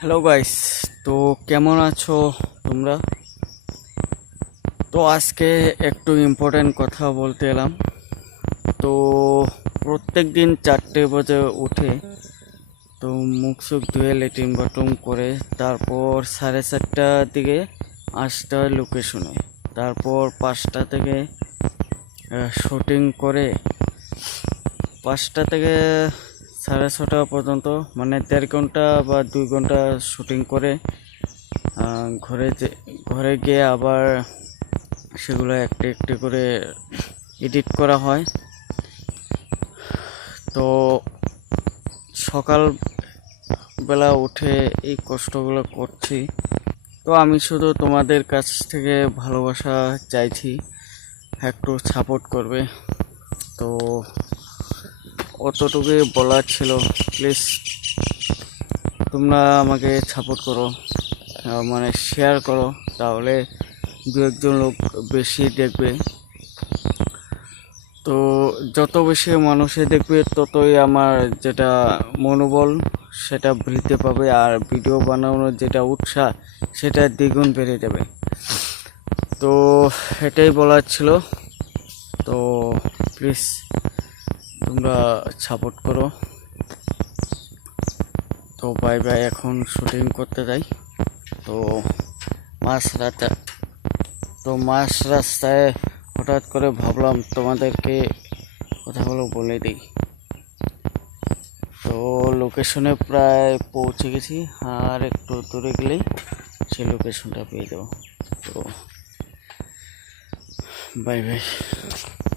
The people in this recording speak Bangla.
হ্যালো গাইস, তো কেমন আছো তোমরা? তো আজকে একটু ইম্পর্টেন্ট কথা বলতে এলাম। তো প্রত্যেক দিন 4টে বাজে উঠে তো মুখ সুখ ধুয়ে লেট্রিন বাথরুম করে তারপর 4:30টার দিকে আসতে হয় লোকেশনে। তারপর 5টা থেকে শুটিং করে 5টা থেকে 6:30 পর্যন্ত, মানে 1.5 ঘন্টা বা 2 ঘন্টা শুটিং করে ঘরে গিয়ে আবার সেগুলো একটি একটি করে এডিট করা হয়। তো সকালবেলা উঠে এই কষ্টগুলো করছি। তো আমি শুধু তোমাদের কাছ থেকে ভালোবাসা চাইছি, একটু সাপোর্ট করবে। তো অতটুকুই বলার ছিল। প্লিজ তোমরা আমাকে সাপোর্ট করো, মানে শেয়ার করো, তাহলে 2-1 জন লোক বেশি দেখবে। তো যত বেশি মানুষে দেখবে ততই আমার যেটা মনোবল সেটা বৃদ্ধি পাবে, আর ভিডিও বানানোর যেটা উৎসাহ সেটা দ্বিগুণ বেড়ে যাবে। তো এটাই বলার ছিল। তো প্লিজ তোমরা সাপোর্ট করো। তো বাই বাই, এখন শুটিং করতে যাই। তো মাঝ রাস্তায় হঠাৎ করে ভাবলাম তোমাদেরকে কথাগুলো বলে দিই। তো লোকেশনে প্রায় পৌঁছে গেছি, আর একটু দূরে গেলেই সেই লোকেশনটা পেয়ে যাবো। তো বাই বাই।